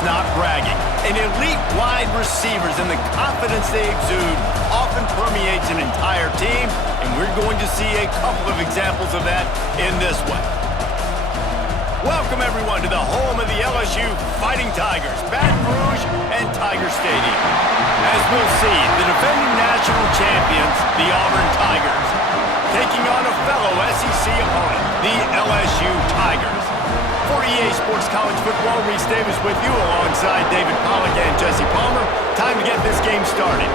It's not bragging. And elite wide receivers and the confidence they exude often permeates an entire team, and we're going to see a couple of examples of that in this one. Welcome, everyone, to the home of the LSU Fighting Tigers, Baton Rouge and Tiger Stadium. As we'll see, the defending national champions, the Auburn Tigers, taking on a fellow SEC opponent, the LSU Tigers. For EA Sports College Football, Reese Davis with you alongside David Pollack and Jesse Palmer. Time to get this game started.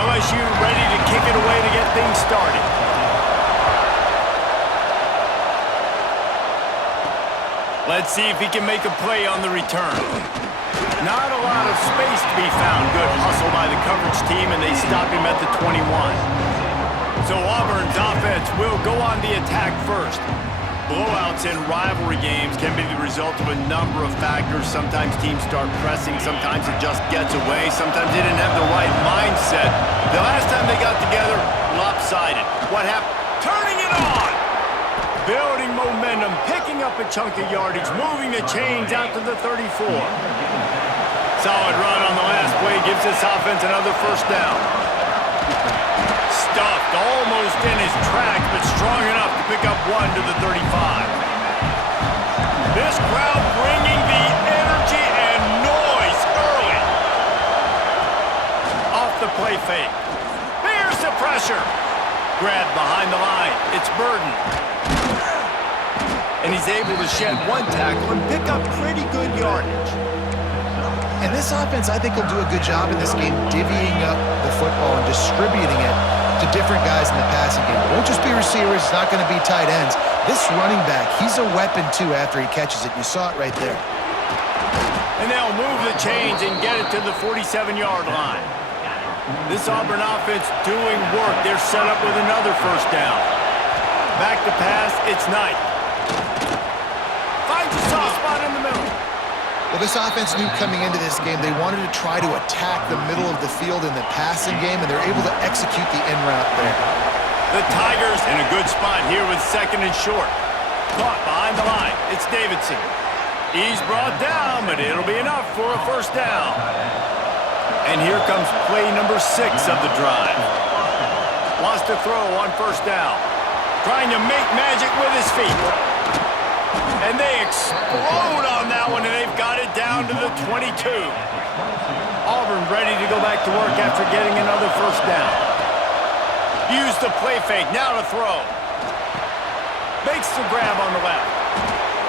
LSU ready to kick it away to get things started. Let's see if he can make a play on the return. Not a lot of space to be found. Good hustle by the coverage team, and they stop him at the 21. So Auburn's offense will go on the attack first. Blowouts in rivalry games can be the result of a number of factors. Sometimes teams start pressing. Sometimes it just gets away. Sometimes they didn't have the right mindset. The last time they got together, lopsided. What happened? Turning it on! Building momentum, picking up a chunk of yardage, moving the chains out to the 34. Solid run on the last play gives this offense another first down. Stuffed almost in his tracks, but strong enough to pick up one to the 35. This crowd bringing the energy and noise early. Off the play fake. Here's the pressure. Grabbed behind the line. It's Burden. And he's able to shed one tackle and pick up pretty good yardage. And this offense, I think, will do a good job in this game divvying up the football and distributing it to different guys in the passing game. It won't just be receivers. It's not going to be tight ends. This running back, he's a weapon, too, after he catches it. You saw it right there. And they'll move the chains and get it to the 47-yard line. This Auburn offense doing work. They're set up with another first down. Back to pass, it's Knight. Finds a soft spot in the middle. Well, this offense knew coming into this game they wanted to try to attack the middle of the field in the passing game, and they're able to execute the in route there. The Tigers in a good spot here with second and short. Caught behind the line. It's Davidson. He's brought down, but it'll be enough for a first down. And here comes play number 6 of the drive. Wants to throw on first down. Trying to make magic with his feet. And they explode on that one, and they've got it down to the 22. Auburn ready to go back to work after getting another first down. Use the play fake, now to throw. Makes the grab on the left.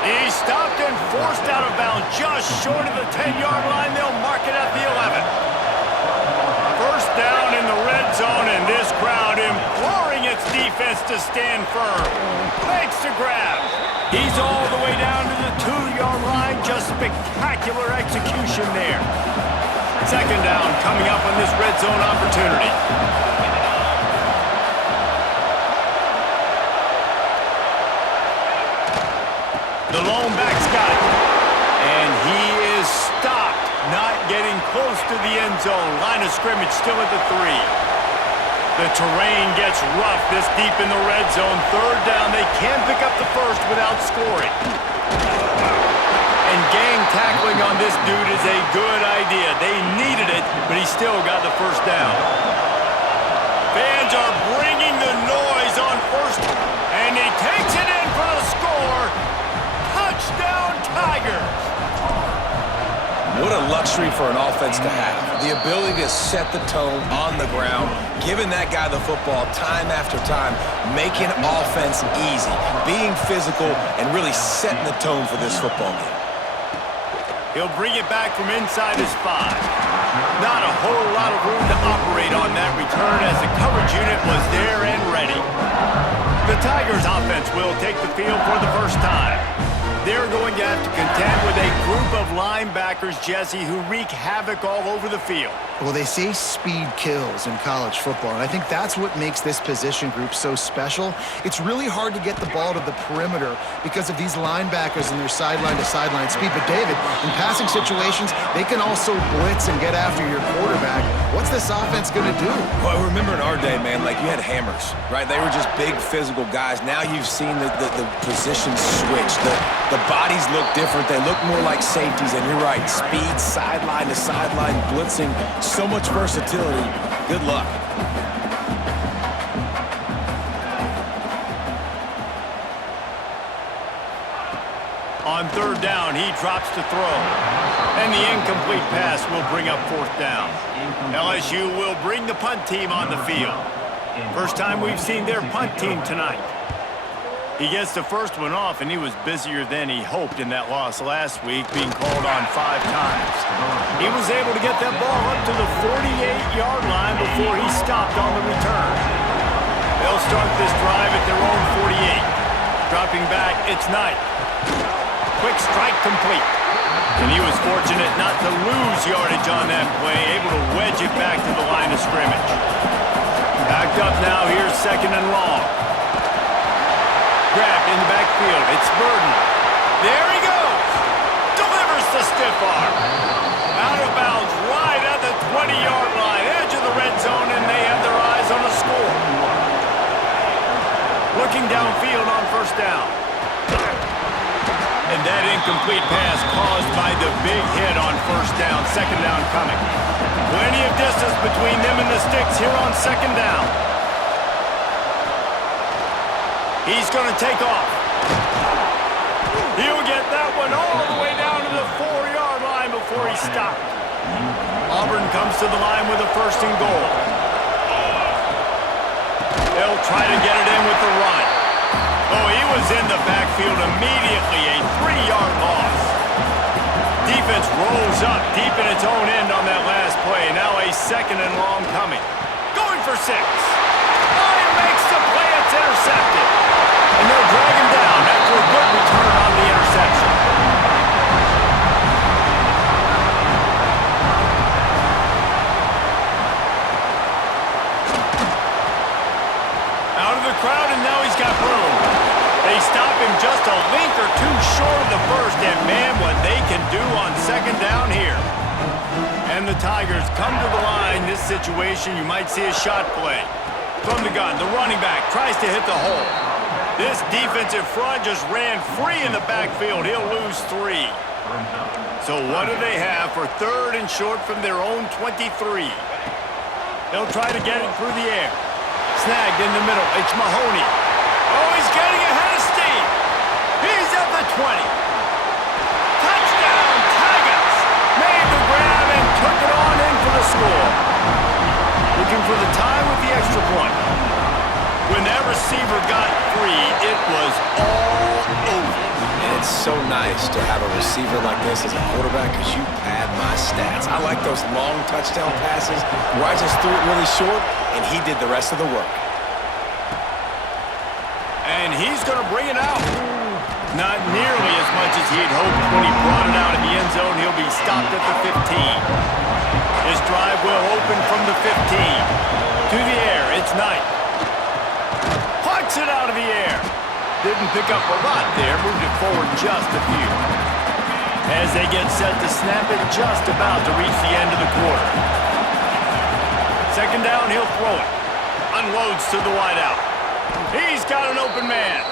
He's stopped and forced out of bounds just short of the 10-yard line. They'll mark it at the 11. First down in the red zone, and this crowd imploring its defense to stand firm. Makes the grab. He's all the way down to the 2-yard line. Just spectacular execution there. Second down coming up on this red zone opportunity. The lone back's got it. And he is stopped. Not getting close to the end zone. Line of scrimmage still at the 3. The terrain gets rough this deep in the red zone. Third down, they can pick up the first without scoring. And gang tackling on this dude is a good idea. They needed it, but he still got the first down. Fans are bringing the noise on first, and he takes it in for the score. Touchdown, Tigers! What a luxury for an offense to have. The ability to set the tone on the ground, giving that guy the football time after time, making offense easy, being physical, and really setting the tone for this football game. He'll bring it back from inside his 5. Not a whole lot of room to operate on that return as the coverage unit was there and ready. The Tigers offense will take the field for the first time. They're going to have to contend with a group of linebackers, Jesse, who wreak havoc all over the field. Well, they say speed kills in college football, and I think that's what makes this position group so special. It's really hard to get the ball to the perimeter because of these linebackers and their sideline-to-sideline speed. But, David, in passing situations, they can also blitz and get after your quarterback. What's this offense going to do? Well, remember in our day, man, like you had hammers, right? They were just big physical guys. Now you've seen the positions switch. The bodies look different. They look more like safeties, and you're right. Speed, sideline to sideline, blitzing, so much versatility. Good luck. On third down, he drops to throw. And the incomplete pass will bring up fourth down. LSU will bring the punt team on the field. First time we've seen their punt team tonight. He gets the first one off, and he was busier than he hoped in that loss last week, being called on 5 times. He was able to get that ball up to the 48-yard line before he stopped on the return. They'll start this drive at their own 48. Dropping back, it's Knight. Quick strike complete. And he was fortunate not to lose yardage on that play, able to wedge it back to the line of scrimmage. Backed up now, here's second and long. Grabbed in the backfield, it's Burden. There he goes! Delivers the stiff arm. Out of bounds, right at the 20-yard line, edge of the red zone, and they have their eyes on a score. Looking downfield on first down. And that incomplete pass caused by the big hit on first down. Second down coming. Plenty of distance between them and the sticks here on second down. He's going to take off. He'll get that one all the way down to the 4-yard line before he stopped. Auburn comes to the line with a first and goal. They'll try to get it in with the run. Oh, he was in the backfield immediately, a 3-yard loss. Defense rolls up deep in its own end on that last play. Now a second and long coming. Going for 6. Ryan makes the play, it's intercepted. And they'll drag him down after a good return on the interception. Out of the crowd, and now he's got room. They stop him just a length or two short of the first, and man, what they can do on second down here. And the Tigers come to the line. This situation, you might see a shot play. From the gun, the running back tries to hit the hole. This defensive front just ran free in the backfield. He'll lose 3. So what do they have for third and short from their own 23? They'll try to get it through the air. Snagged in the middle. It's Mahoney. Oh, he's getting ahead of steam. He's at the 20. Touchdown, Tigers. Made the grab and took it on in for the score. Looking for the tie with the extra point. When that receiver got free, it was all over. And it's so nice to have a receiver like this as a quarterback because you pad my stats. I like those long touchdown passes where I just threw it really short and he did the rest of the work. And he's going to bring it out. Not nearly as much as he had hoped when he brought it out in the end zone. He'll be stopped at the 15. His drive will open from the 15. To the air, it's Knight. Puts it out of the air. Didn't pick up a lot there. Moved it forward just a few. As they get set to snap it, just about to reach the end of the quarter. Second down, he'll throw it. Unloads to the wideout. He's got an open man.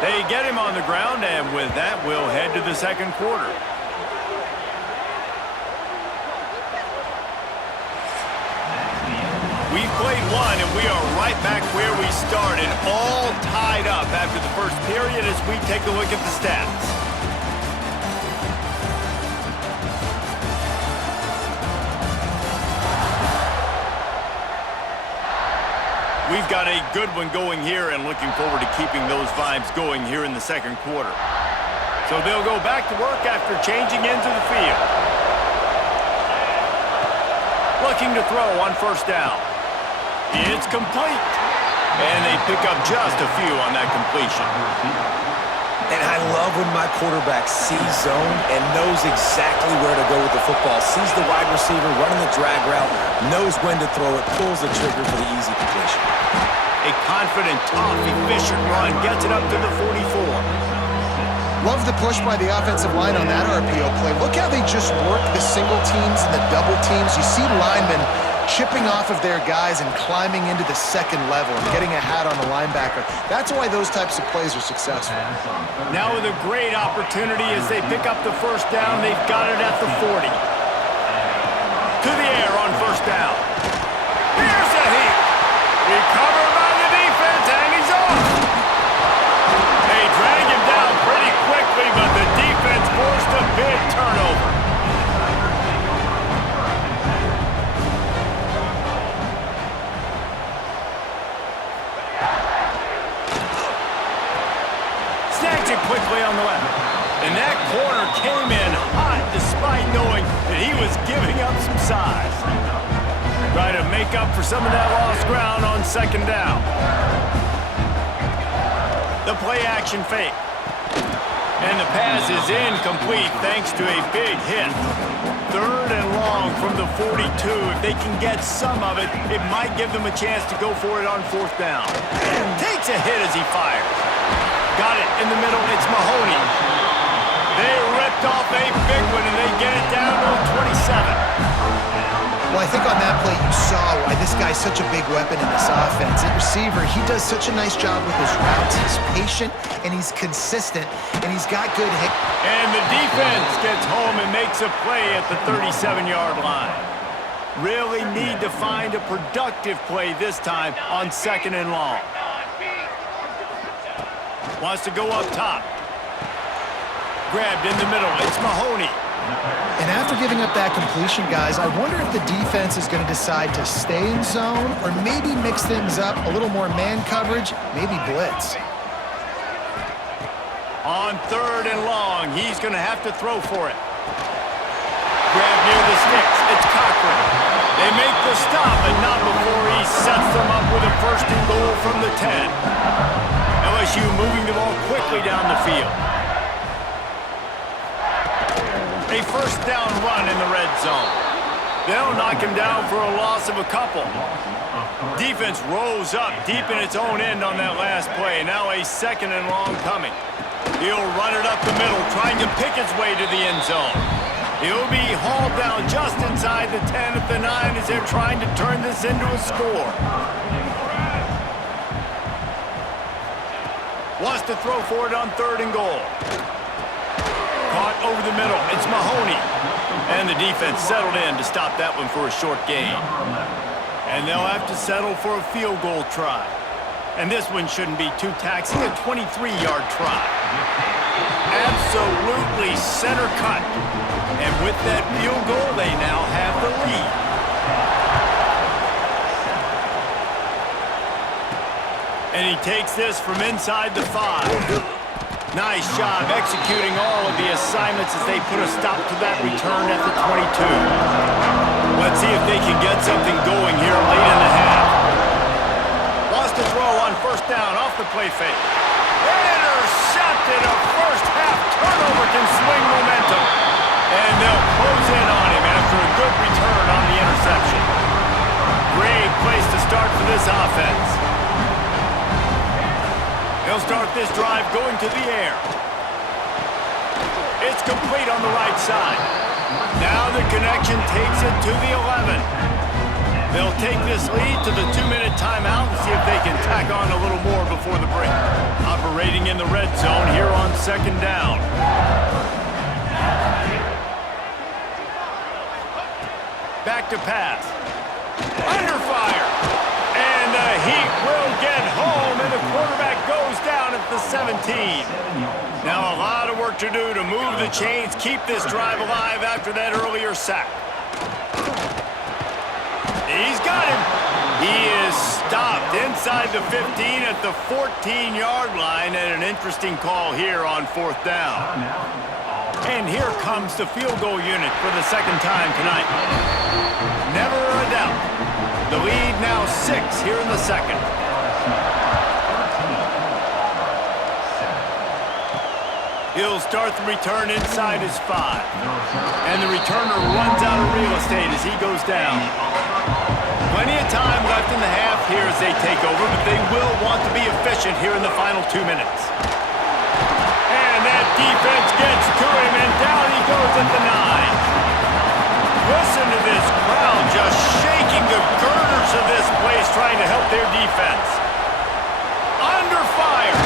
They get him on the ground, and with that, we'll head to the second quarter. We've played one, and we are right back where we started, all tied up after the first period as we take a look at the stats. We've got a good one going here and looking forward to keeping those vibes going here in the second quarter. So they'll go back to work after changing into the field. Looking to throw on first down. It's complete. And they pick up just a few on that completion. And I love when my quarterback sees zone and knows exactly where to go with the football. Sees the wide receiver running the drag route, knows when to throw it, pulls the trigger for the easy completion. A confident, tough, efficient run gets it up to the 44. Love the push by the offensive line on that RPO play. Look how they just work the single teams and the double teams. You see linemen chipping off of their guys and climbing into the second level and getting a hat on the linebacker. That's why those types of plays are successful. Now with a great opportunity as they pick up the first down, they've got it at the 40. To the air on first down. Here's a heat. Recovered by the defense, and he's off. They drag him down pretty quickly, but the defense forced a big turnover. Snags it quickly on the left. And that corner came in hot despite knowing that he was giving up some size. Try to make up for some of that lost ground on second down. The play action fake. And the pass is incomplete thanks to a big hit. Third and long from the 42. If they can get some of it, it might give them a chance to go for it on fourth down. Takes a hit as he fires. Got it in the middle. It's Mahoney. They ripped off a big one, and they get it down to 27. Well, I think on that play you saw why this guy's such a big weapon in this offense. At receiver, he does such a nice job with his routes. He's patient, and he's consistent, and he's got good hit. And the defense gets home and makes a play at the 37-yard line. Really need to find a productive play this time on second and long. Wants to go up top. Grabbed in the middle. It's Mahoney. And after giving up that completion, guys, I wonder if the defense is going to decide to stay in zone or maybe mix things up, a little more man coverage, maybe blitz. On third and long, he's going to have to throw for it. Grab near the sticks. It's Cochran. They make the stop, but not before he sets them up with a first and goal from the 10. LSU moving the ball quickly down the field. A first down run in the red zone. They'll knock him down for a loss of a couple. Defense rose up deep in its own end on that last play. Now a second and long coming. He'll run it up the middle, trying to pick his way to the end zone. He'll be hauled down just inside the 10 at the 9 as they're trying to turn this into a score. Wants to throw for it on third and goal. Caught over the middle. It's Mahoney. And the defense settled in to stop that one for a short gain. And they'll have to settle for a field goal try. And this one shouldn't be too taxing, a 23-yard try. Absolutely center cut. And with that field goal, they now have the lead. And he takes this from inside the 5. Nice job executing all of the assignments as they put a stop to that return at the 22. Let's see if they can get something going here late in the half. Wants to throw on first down off the play fake. Intercepted. A first half turnover can swing momentum. And they'll close in on him after a good return on the interception. Great place to start for this offense. They'll start this drive going to the air. It's complete on the right side. Now the connection takes it to the 11. They'll take this lead to the 2-minute timeout and see if they can tack on a little more before the break. Operating in the red zone here on second down. Back to pass. Under fire. And the Heat will get home, and the quarterback goes down at the 17. Now a lot of work to do to move the chains, keep this drive alive after that earlier sack. He's got him. He is stopped inside the 15 at the 14-yard line, and an interesting call here on fourth down. And here comes the field goal unit for the second time tonight. Never a doubt. The lead now 6 here in the second. He'll start the return inside his 5. And the returner runs out of real estate as he goes down. Plenty of time left in the half here as they take over, but they will want to be efficient here in the final 2 minutes. And that defense gets to him, and down he goes at the 9. Listen to this crowd just shaking the girders of this place trying to help their defense. Under fire.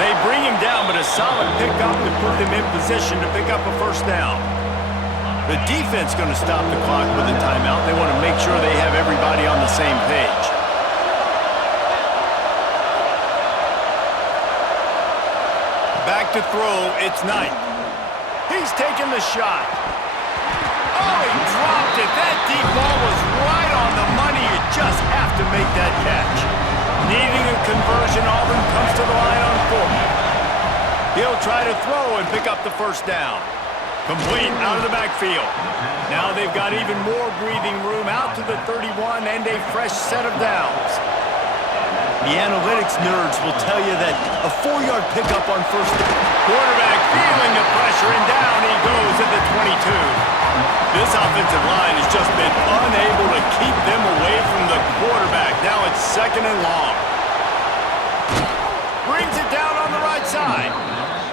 They bring him down, but a solid pickup to put them in position to pick up a first down. The defense going to stop the clock with a timeout. They want to make sure they have everybody on the same page. Back to throw, it's Knight. He's taking the shot. Oh, he dropped it. That deep ball was right on the money. You just have to make that catch. Needing a conversion, Auburn comes to the line on 4. He'll try to throw and pick up the first down. Complete out of the backfield. Now they've got even more breathing room out to the 31 and a fresh set of downs. The analytics nerds will tell you that a 4-yard pickup on first down. Quarterback feeling the pressure, and down he goes at the 22. This offensive line has just been unable to keep them away from the quarterback. Now it's 2nd and long. Brings it down on the right side.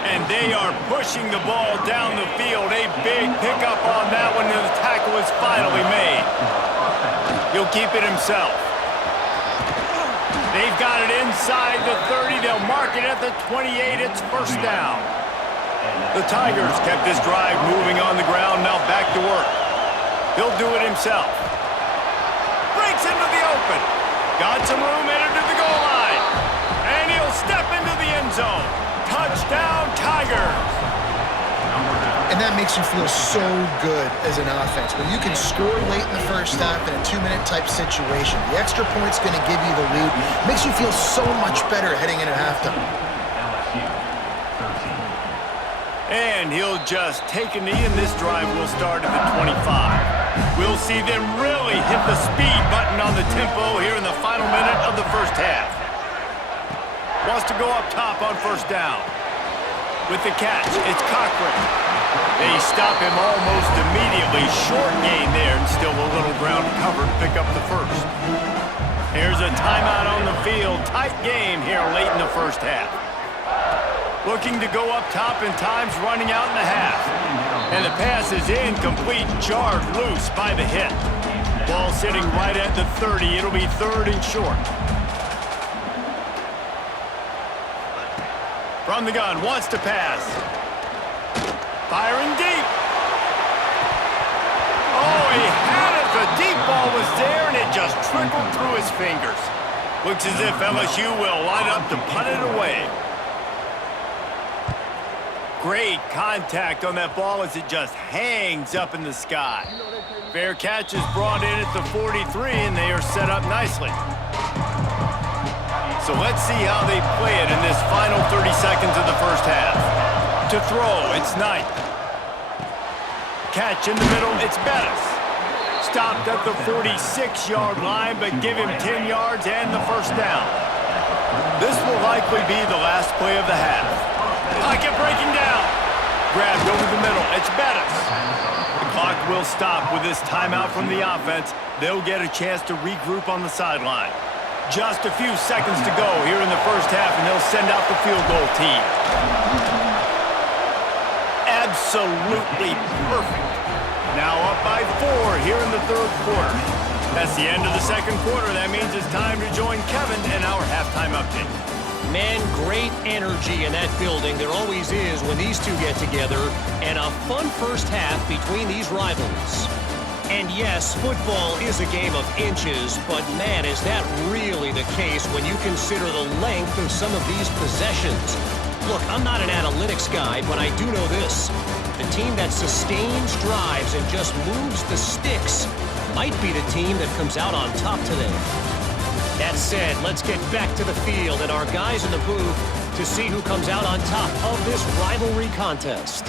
And they are pushing the ball down the field. A big pickup on that one, and the tackle is finally made. He'll keep it himself. They've got it inside the 30. They'll mark it at the 28. It's first down. The Tigers kept this drive moving on the ground. Now back to work. He'll do it himself. Breaks into the open. Got some room headed to the goal line. And he'll step into the end zone. Touchdown, Tigers. And that makes you feel so good as an offense. When you can score late in the first half in a 2-minute type situation, the extra point's going to give you the lead. Makes you feel so much better heading into halftime. And he'll just take a knee, and this drive will start at the 25. We'll see them really hit the speed button on the tempo here in the final minute of the first half. Wants to go up top on first down. With the catch, it's Cochran. They stop him almost immediately. Short gain there, and still a little ground cover to pick up the first. Here's a timeout on the field. Tight game here late in the first half. Looking to go up top, and time's running out in the half. And the pass is incomplete, jarred loose by the hit. Ball sitting right at the 30. It'll be 3rd and short. From the gun, wants to pass. Firing deep. Oh, he had it. The deep ball was there, and it just trickled through his fingers. Looks as if LSU will line up to punt it away. Great contact on that ball as it just hangs up in the sky. Fair catch is brought in at the 43, and they are set up nicely. So let's see how they play it in this final 30 seconds of the first half. To throw, it's Knight. Catch in the middle, it's Bettis. Stopped at the 46-yard line, but give him 10 yards and the first down. This will likely be the last play of the half. Pocket breaking down. Grabbed over the middle, it's Bettis. The clock will stop with this timeout from the offense. They'll get a chance to regroup on the sideline. Just a few seconds to go here in the first half, and they'll send out the field goal team. Absolutely perfect. Now up by 4 here in the 3rd quarter. That's the end of the 2nd quarter. That means it's time to join Kevin in our halftime update. Man, great energy in that building. There always is when these two get together, and a fun first half between these rivals. And yes, football is a game of inches, but man, is that really the case when you consider the length of some of these possessions. Look, I'm not an analytics guy, but I do know this. The team that sustains drives and just moves the sticks might be the team that comes out on top today. That said, let's get back to the field and our guys in the booth to see who comes out on top of this rivalry contest.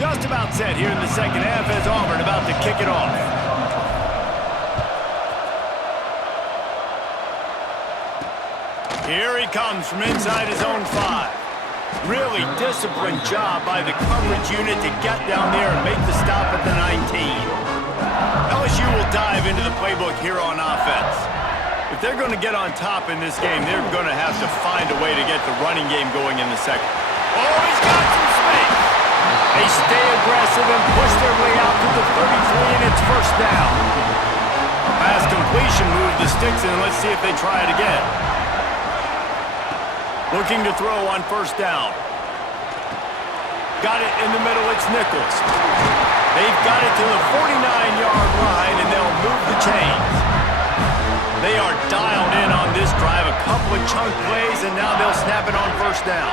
Just about set here in the second half as Auburn about to kick it off. Here he comes from inside his own 5. Really disciplined job by the coverage unit to get down there and make the stop at the 19. LSU will dive into the playbook here on offense. If they're going to get on top in this game, they're going to have to find a way to get the running game going in the second. Oh, he's got some space. They stay aggressive and push their way out to the 33, and it's first down. Pass completion, move the sticks, and let's see if they try it again. Looking to throw on first down. Got it in the middle, it's Nichols. They've got it to the 49-yard line, and they'll move the chains. They are dialed in on this drive, a couple of chunk plays, and now they'll snap it on first down.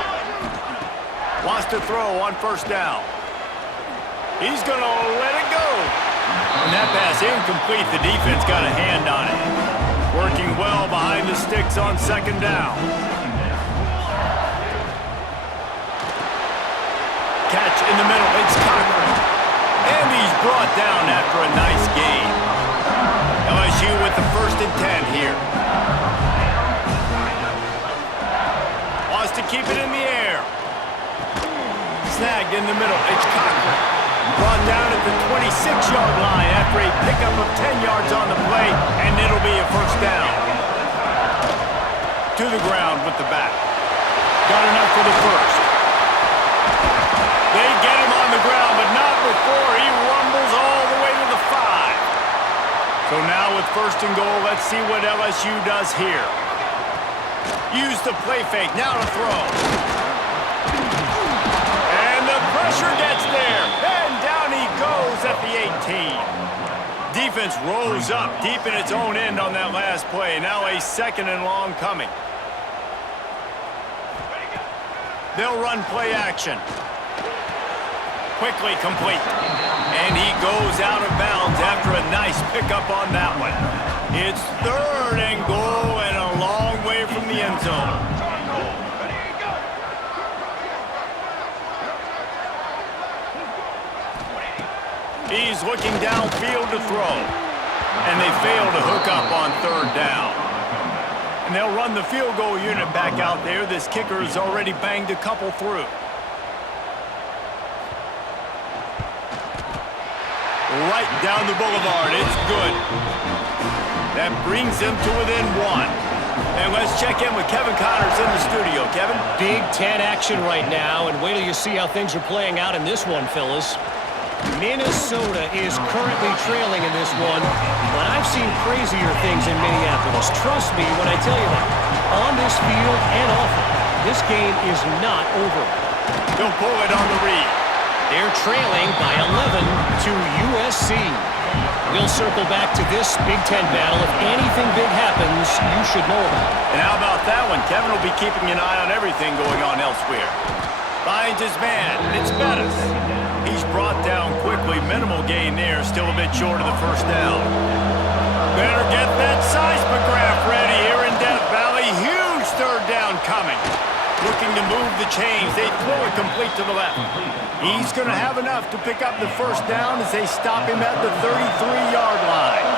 Wants to throw on first down. He's going to let it go. And that pass incomplete. The defense got a hand on it. Working well behind the sticks on second down. Catch in the middle. It's Cochran. And he's brought down after a nice gain. LSU with the 1st and 10 here. Wants to keep it in the air. Snagged in the middle. It's Cochran. Brought down at the 26-yard line after a pickup of 10 yards on the play, and it'll be a first down. To the ground with the back. Got enough for the first. They get him on the ground, but not before he rumbles all the way to the 5. So now with 1st and goal, let's see what LSU does here. Use the play fake, now to throw. And the pressure gets there. And down he goes at the 18. Defense rolls up deep in its own end on that last play. Now a 2nd and long coming. They'll run play action. Quickly complete. And he goes out of bounds after a nice pickup on that one. It's 3rd and goal and a long way from the end zone. He's looking downfield to throw. And they fail to hook up on 3rd down. And they'll run the field goal unit back out there. This kicker has already banged a couple through. Right down the boulevard. It's good. That brings them to within 1. And let's check in with Kevin Connors in the studio. Kevin? Big 10 action right now, and wait till you see how things are playing out in this one, fellas. Minnesota is currently trailing in this one, but I've seen crazier things in Minneapolis. Trust me when I tell you that. On this field and off it, this game is not over. He'll pull it on the read. They're trailing by 11 to USC. We'll circle back to this Big Ten battle. If anything big happens, you should know about it. And how about that one? Kevin will be keeping an eye on everything going on elsewhere. Finds his man. It's Bettis. He's brought down quickly. Minimal gain there. Still a bit short of the first down. Better get that seismograph ready here in Death Valley. Huge 3rd down coming. Looking to move the chains. They throw it complete to the left. He's going to have enough to pick up the first down as they stop him at the 33-yard line.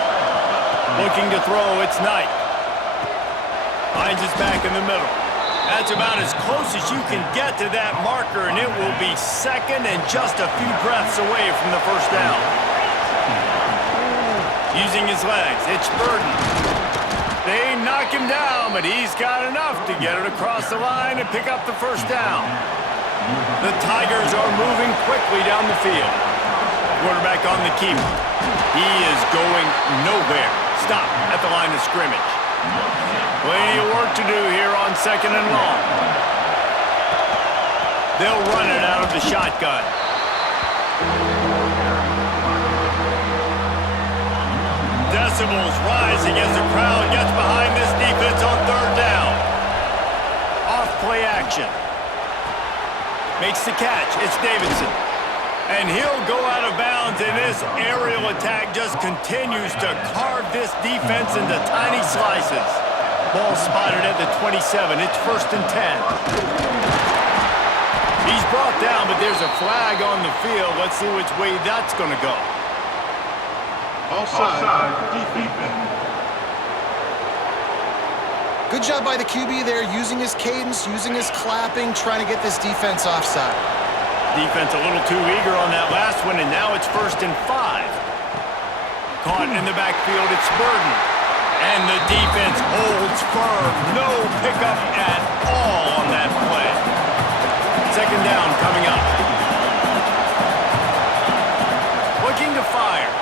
Looking to throw, it's Knight. Finds his back in the middle. That's about as close as you can get to that marker, and it will be 2nd and just a few breaths away from the first down. Using his legs, it's Burden. They knock him down, but he's got enough to get it across the line and pick up the first down. The Tigers are moving quickly down the field. Quarterback on the keeper. He is going nowhere. Stop at the line of scrimmage. Plenty of work to do here on 2nd and long. They'll run it out of the shotgun. Decibels rising as the crowd gets behind this defense on 3rd down. Off play action. Makes the catch. It's Davidson. And he'll go out of bounds, and this aerial attack just continues to carve this defense into tiny slices. Ball spotted at the 27. It's 1st and 10. He's brought down, but there's a flag on the field. Let's see which way that's going to go. Offside, defense. Good job by the QB there, using his cadence, using his clapping, trying to get this defense offside. Defense a little too eager on that last one, and now it's 1st and 5. Caught in the backfield, it's Burden. And the defense holds firm. No pickup at all on that play. 2nd down coming up. Looking to fire.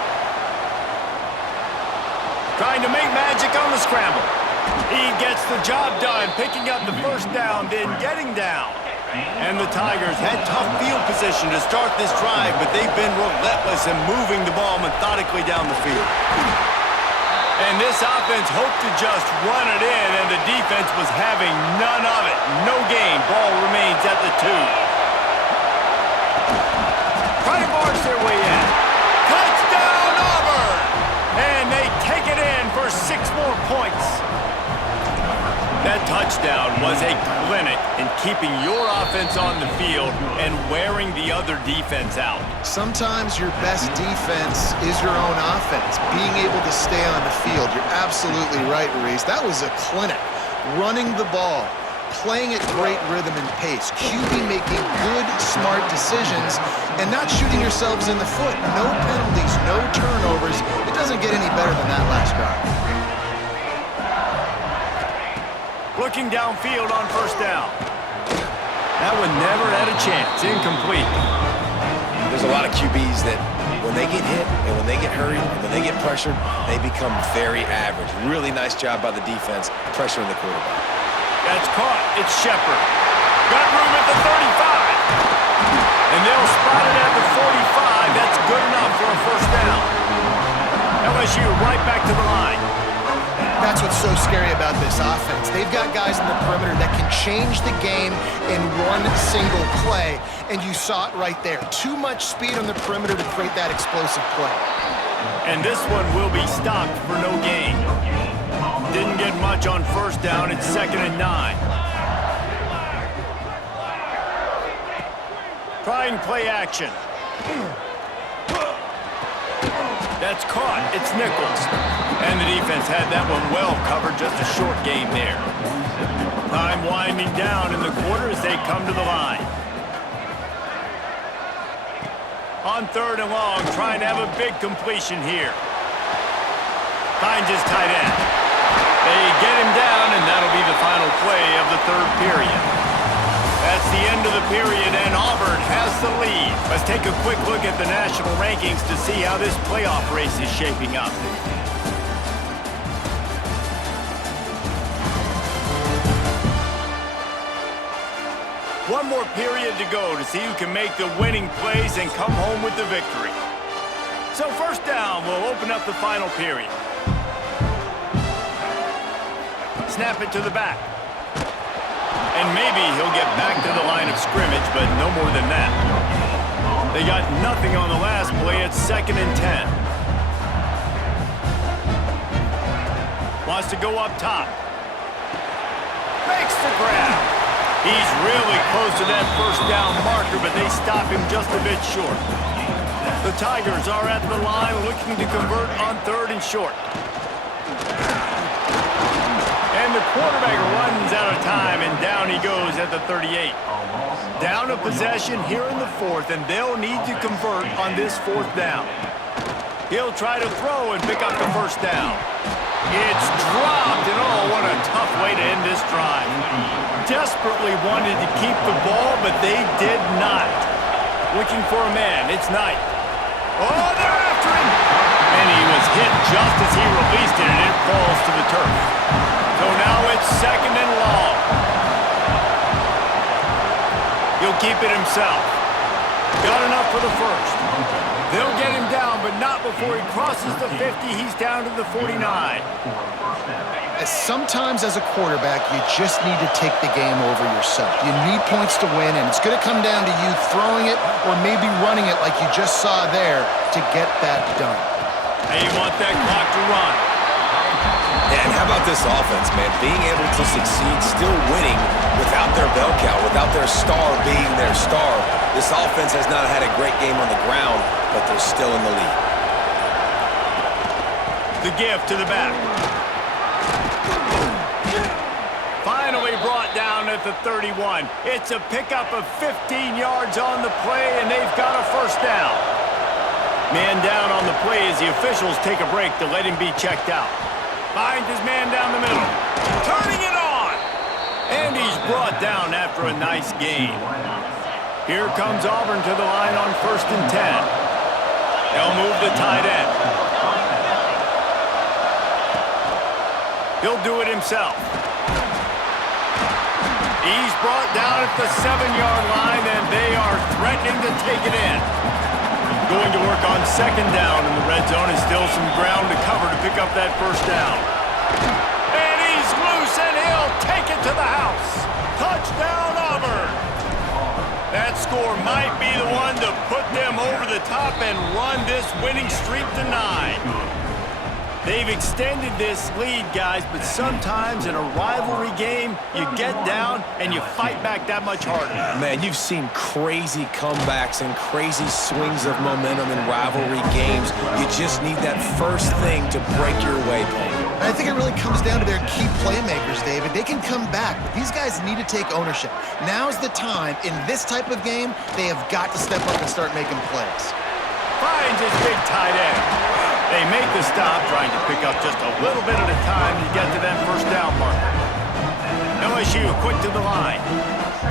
Trying to make magic on the scramble. He gets the job done, picking up the 1st down, then getting down. And the Tigers had tough field position to start this drive, but they've been relentless in moving the ball methodically down the field. And this offense hoped to just run it in, and the defense was having none of it. No gain. Ball remains at the 2. Trying to march their way in. Touchdown, Auburn! And they take it in for 6 more points. That touchdown was a clinic in keeping your offense on the field and wearing the other defense out. Sometimes your best defense is your own offense, being able to stay on the field. You're absolutely right, Reese. That was a clinic. Running the ball, playing at great rhythm and pace, QB making good, smart decisions, and not shooting yourselves in the foot. No penalties, no turnovers. It doesn't get any better than that last drive. Looking downfield on 1st down. That one never had a chance. Incomplete. There's a lot of QBs that when they get hit and when they get hurried and when they get pressured, they become very average. Really nice job by the defense pressuring the quarterback. That's caught. It's Shepard. Got room at the 35. And they'll spot it at the 45. That's good enough for a 1st down. LSU right back to the line. That's what's so scary about this offense. They've got guys in the perimeter that can change the game in one single play, and you saw it right there. Too much speed on the perimeter to create that explosive play. And this one will be stopped for no gain. Didn't get much on 1st down. It's 2nd and 9. Trying play action. That's caught. It's Nichols. And the defense had that one well covered. Just a short game there. Time winding down in the quarter as they come to the line. On 3rd and long, trying to have a big completion here. Finds his tight end. They get him down, and that'll be the final play of the 3rd period. That's the end of the period, and Auburn has the lead. Let's take a quick look at the national rankings to see how this playoff race is shaping up. One more period to go to see who can make the winning plays and come home with the victory. So 1st down will open up the final period. Snap it to the back. And maybe he'll get back to the line of scrimmage, but no more than that. They got nothing on the last play. It's 2nd and 10. Wants to go up top. Makes the grab. He's really close to that 1st down marker, but they stop him just a bit short. The Tigers are at the line looking to convert on 3rd and short. And the quarterback runs out of time, and down he goes at the 38. Down a possession here in the 4th, and they'll need to convert on this 4th down. He'll try to throw and pick up the 1st down. It's dropped, and oh, what a tough way to end this drive. Desperately wanted to keep the ball, but they did not. Looking for a man, it's Knight. Oh, they're after him! And he was hit just as he released it, and it falls to the turf. So now it's 2nd and long. He'll keep it himself. Got enough for the 1st. They'll get him down, but not before he crosses the 50. He's down to the 49. Sometimes as a quarterback, you just need to take the game over yourself. You need points to win, and it's going to come down to you throwing it or maybe running it like you just saw there to get that done. Hey, you want that clock to run. And how about this offense, man? Being able to succeed, still winning without their bell cow, without their star being their star. This offense has not had a great game on the ground, but they're still in the lead. The give to the back. at the 31. It's a pickup of 15 yards on the play, and they've got a first down. Man down on the play as the officials take a break to let him be checked out. Finds his man down the middle. Turning it on! And he's brought down after a nice gain. Here comes Auburn to the line on 1st and 10. They'll move the tight end. He'll do it himself. He's brought down at the 7-yard line, and they are threatening to take it in. Going to work on 2nd down, and the red zone is still some ground to cover to pick up that first down. And he's loose, and he'll take it to the house. Touchdown, Auburn! That score might be the one to put them over the top and run this winning streak to 9. They've extended this lead, guys, but sometimes in a rivalry game, you get down and you fight back that much harder. Man, you've seen crazy comebacks and crazy swings of momentum in rivalry games. You just need that first thing to break your way, Paul. I think it really comes down to their key playmakers, David. They can come back, but these guys need to take ownership. Now's the time. In this type of game, they have got to step up and start making plays. Finds his big tight end. They make the stop, trying to pick up just a little bit at a time to get to that first down marker. LSU quick to the line.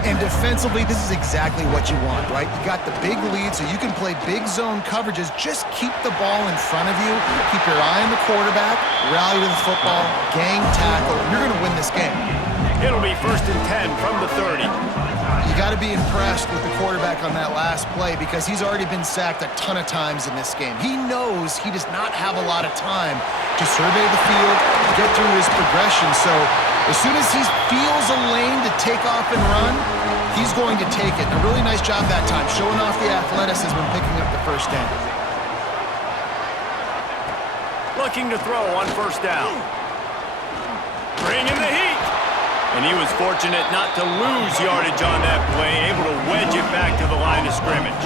And defensively, this is exactly what you want, right? You got the big lead, so you can play big zone coverages. Just keep the ball in front of you. Keep your eye on the quarterback. Rally to the football. Gang tackle. You're going to win this game. It'll be 1st and 10 from the 30. You got to be impressed with the quarterback on that last play because he's already been sacked a ton of times in this game. He knows he does not have a lot of time to survey the field, get through his progression. So as soon as he feels a lane to take off and run, he's going to take it. A really nice job that time, showing off the athleticism and picking up the first down. Looking to throw on 1st down. Bringing the heat. And he was fortunate not to lose yardage on that play, able to wedge it back to the line of scrimmage.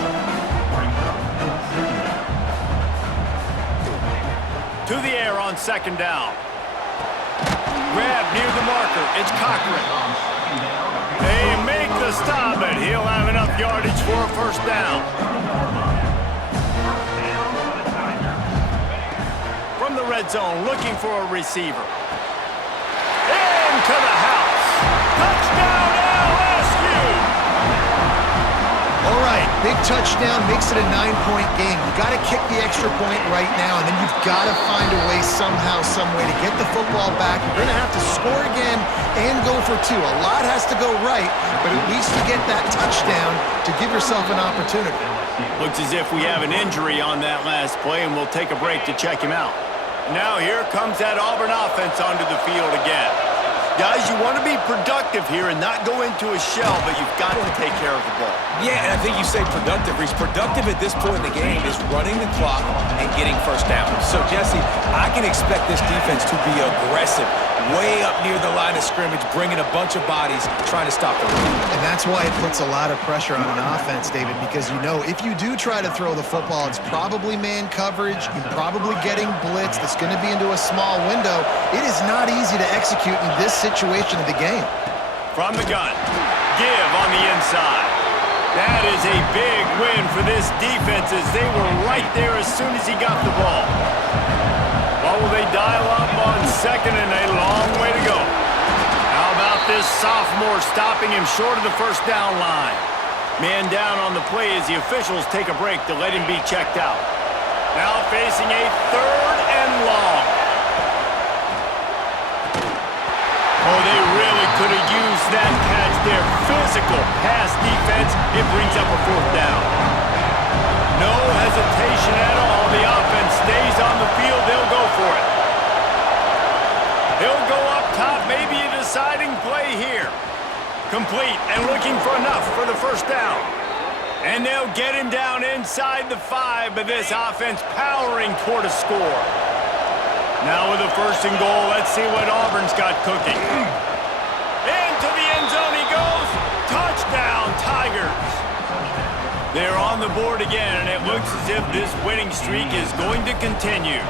To the air on 2nd down. Grab near the marker. It's Cochran. They make the stop, but he'll have enough yardage for a first down. From the red zone, looking for a receiver. Into the house. Touchdown, LSU! All right, big touchdown makes it a 9-point game. You got to kick the extra point right now, and then you've got to find a way somehow, some way to get the football back. You're going to have to score again and go for 2. A lot has to go right, but at least you get that touchdown to give yourself an opportunity. Looks as if we have an injury on that last play, and we'll take a break to check him out. Now here comes that Auburn offense onto the field again. Guys, you want to be productive here and not go into a shell, but you've got to take care of the ball. Yeah, and I think you say productive. Reese, productive at this point in the game is running the clock and getting first down. So, Jesse, I can expect this defense to be aggressive, way up near the line of scrimmage, bringing a bunch of bodies, trying to stop the run. And that's why it puts a lot of pressure on an offense, David, because you know if you do try to throw the football, it's probably man coverage, you're probably getting blitz that's going to be into a small window. It is not easy to execute in this situation of the game. From the gun, give on the inside. That is a big win for this defense as they were right there as soon as he got the ball. What will they dial up on 2nd and a long way to go? How about this sophomore stopping him short of the first down line? Man down on the play as the officials take a break to let him be checked out. Now facing a 3rd and long. Oh, they really could have used that catch there. Physical pass defense. It brings up a 4th down. No hesitation at all. The offense stays on the field. They'll go for it. He'll go up top. Maybe a deciding play here. Complete and looking for enough for the first down. And they'll get him down inside the 5, but this offense powering toward a score. Now with a 1st and goal, let's see what Auburn's got cooking. Into the end zone he goes. Touchdown, Tigers. They're on the board again, and it looks as if this winning streak is going to continue.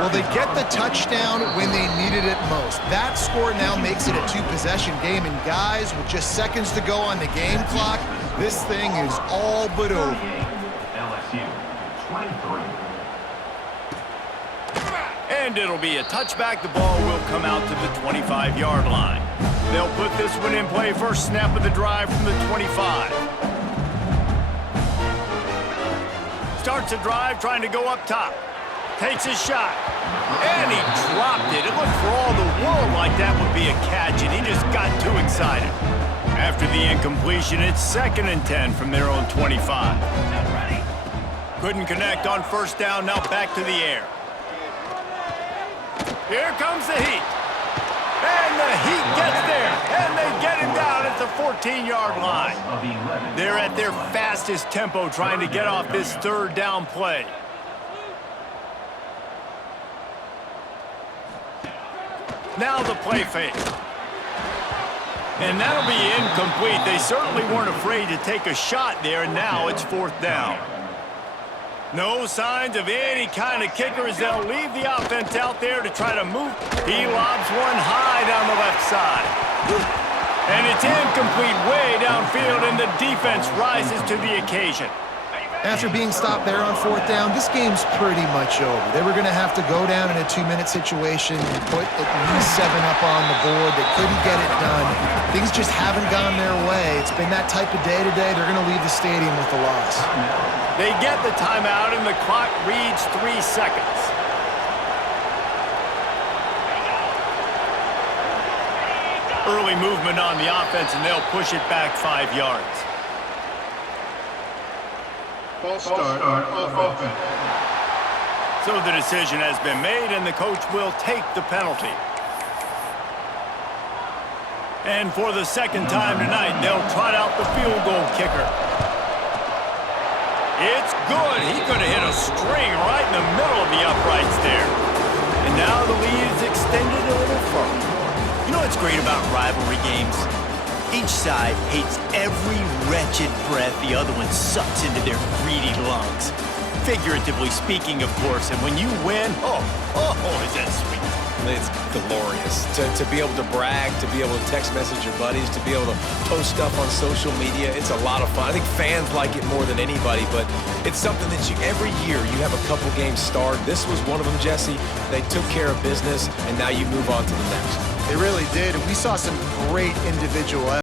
Well, they get the touchdown when they needed it most. That score now makes it a two-possession game, and guys, with just seconds to go on the game clock, this thing is all but over. LSU 23. And it'll be a touchback. The ball will come out to the 25-yard line. They'll put this one in play first snap of the drive from the 25. Starts a drive trying to go up top. Takes a shot. And he dropped it. It looked for all the world like that would be a catch, and he just got too excited. After the incompletion, it's 2nd and 10 from their own 25. Couldn't connect on first down. Now back to the air. Here comes the Heat. And the Heat gets there. And they get him down at the 14-yard line. They're at their fastest tempo trying to get off this 3rd down play. Now the play fake. And that'll be incomplete. They certainly weren't afraid to take a shot there, and now it's 4th down. No signs of any kind of kickers. They'll leave the offense out there to try to move. He lobs one high down the left side. And it's incomplete way downfield, and the defense rises to the occasion. After being stopped there on 4th down, this game's pretty much over. They were going to have to go down in a 2-minute situation and put at least 7 up on the board. They couldn't get it done. Things just haven't gone their way. It's been that type of day today. They're going to leave the stadium with the loss. They get the timeout, and the clock reads 3 seconds. Early movement on the offense, and they'll push it back 5 yards. False start of offense. So the decision has been made, and the coach will take the penalty. And for the 2nd time tonight, they'll trot out the field goal kicker. It's good. He could have hit a string right in the middle of the uprights there. And now the lead is extended a little further. You know what's great about rivalry games? Each side hates every wretched breath the other one sucks into their greedy lungs. Figuratively speaking, of course. And when you win, oh, is that sweet. It's glorious to be able to brag, to be able to text message your buddies, to be able to post stuff on social media. It's a lot of fun. I think fans like it more than anybody, but it's something that every year you have a couple games start. This was one of them, Jesse. They took care of business, and now you move on to the next. They really did. We saw some great individual